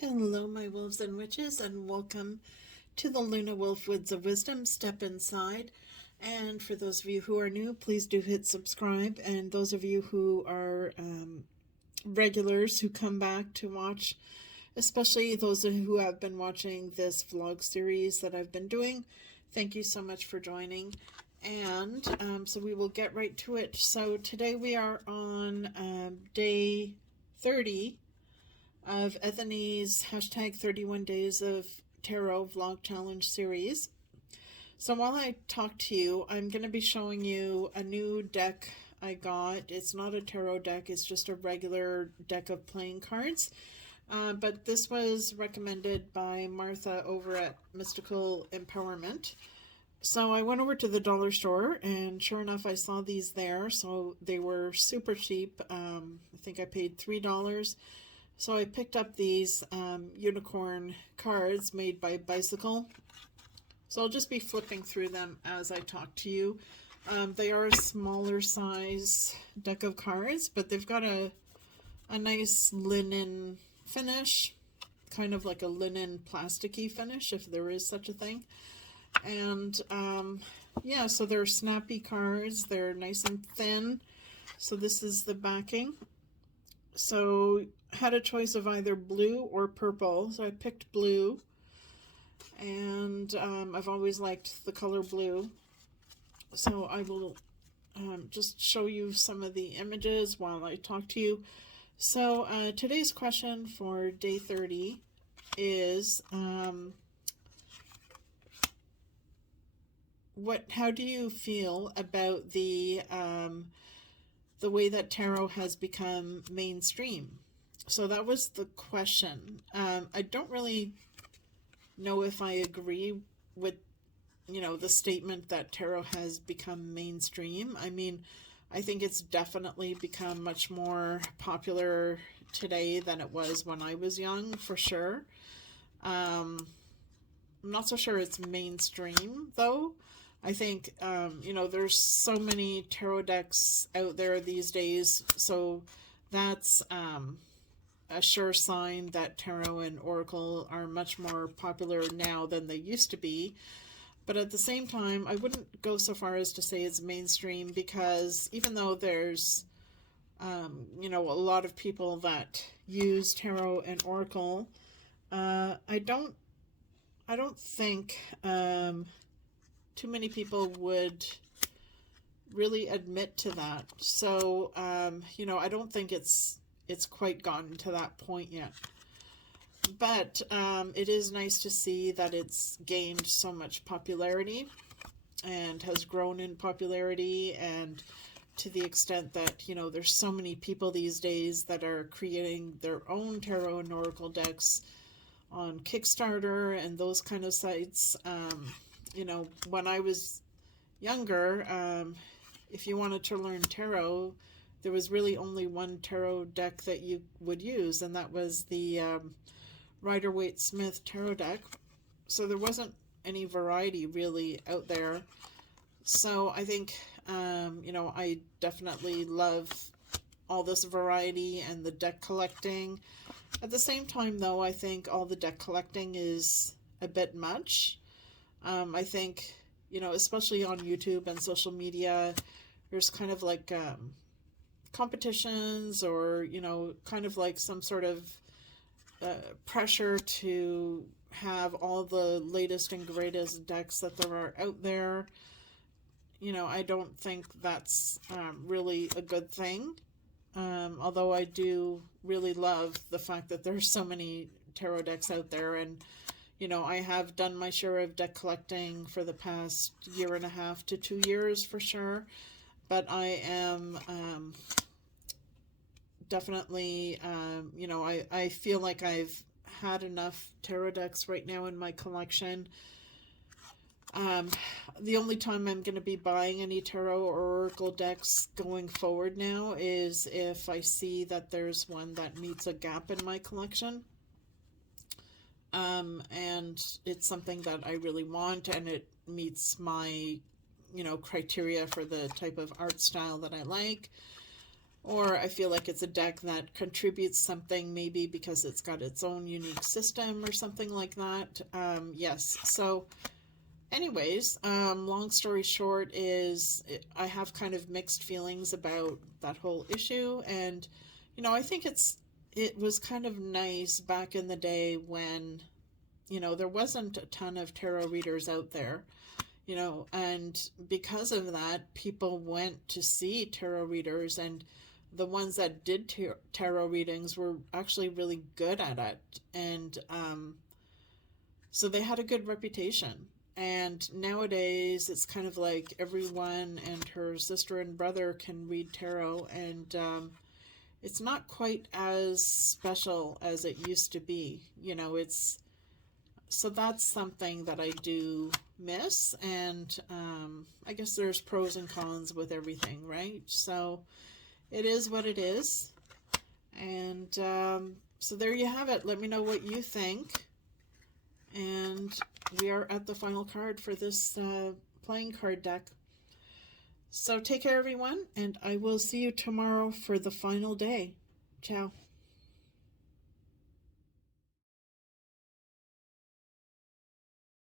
Hello, my wolves and witches, and welcome to the Luna Wolf Woods of Wisdom. Step inside. And for those of you who are new, please do hit subscribe. And those of you who are regulars who come back to watch, especially those who have been watching this vlog series that I've been doing, thank you so much for joining. And so we will get right to it. So today we are on day 30 of Ethony's hashtag 31 Days of Tarot Vlog Challenge series. So while I talk to you, I'm going to be showing you a new deck I got. It's not a tarot deck, it's just a regular deck of playing cards. But this was recommended by Martha over at Mystical Empowerment. So I went over to the dollar store, and sure enough, I saw these there. So they were super cheap. I think I paid $3. So I picked up these unicorn cards made by Bicycle. So I'll just be flipping through them as I talk to you. They are a smaller size deck of cards, but they've got a nice linen finish, kind of like a linen plasticky finish, if there is such a thing. And yeah, so they're snappy cards. They're nice and thin. So this is the backing. So had a choice of either blue or purple, so I picked blue, and I've always liked the color blue. So I will just show you some of the images while I talk to you. So today's question for day 30 is how do you feel about the way that tarot has become mainstream? So that was the question. I don't really know if I agree with, the statement that tarot has become mainstream. I mean, I think it's definitely become much more popular today than it was when I was young, for sure. I'm not so sure it's mainstream, though. I think, there's so many tarot decks out there these days, so that's a sure sign that tarot and oracle are much more popular now than they used to be. But at the same time, I wouldn't go so far as to say it's mainstream, because even though there's, a lot of people that use tarot and oracle, I don't think too many people would really admit to that. So, I don't think it's quite gotten to that point yet. But it is nice to see that it's gained so much popularity and has grown in popularity, and to the extent that, there's so many people these days that are creating their own tarot and oracle decks on Kickstarter and those kind of sites. When I was younger, if you wanted to learn tarot, there was really only one tarot deck that you would use, and that was the Rider-Waite-Smith tarot deck. So there wasn't any variety really out there. So I think, I definitely love all this variety and the deck collecting. At the same time, though, I think all the deck collecting is a bit much. I think, especially on YouTube and social media, there's kind of like competitions, or, kind of like some sort of pressure to have all the latest and greatest decks that there are out there. I don't think that's really a good thing. Although I do really love the fact that there's so many tarot decks out there, and I have done my share of deck collecting for the past 1.5 to 2 years for sure, but I am definitely, I feel like I've had enough tarot decks right now in my collection. The only time I'm going to be buying any tarot or oracle decks going forward now is if I see that there's one that meets a gap in my collection. And it's something that I really want, and it meets my, criteria for the type of art style that I like. or I feel like it's a deck that contributes something, maybe because it's got its own unique system or something like that. Yes, so anyways, long story short is I have kind of mixed feelings about that whole issue, and I think it was kind of nice back in the day when there wasn't a ton of tarot readers out there, and because of that, people went to see tarot readers, and the ones that did tarot readings were actually really good at it, and so they had a good reputation. And nowadays, it's kind of like everyone and her sister and brother can read tarot, and it's not quite as special as it used to be. It's so that's something that I do miss, and I guess there's pros and cons with everything, right? So it is what it is, and so there you have it. Let me know what you think. And we are at the final card for this playing card deck. So take care, everyone, and I will see you tomorrow for the final day. Ciao.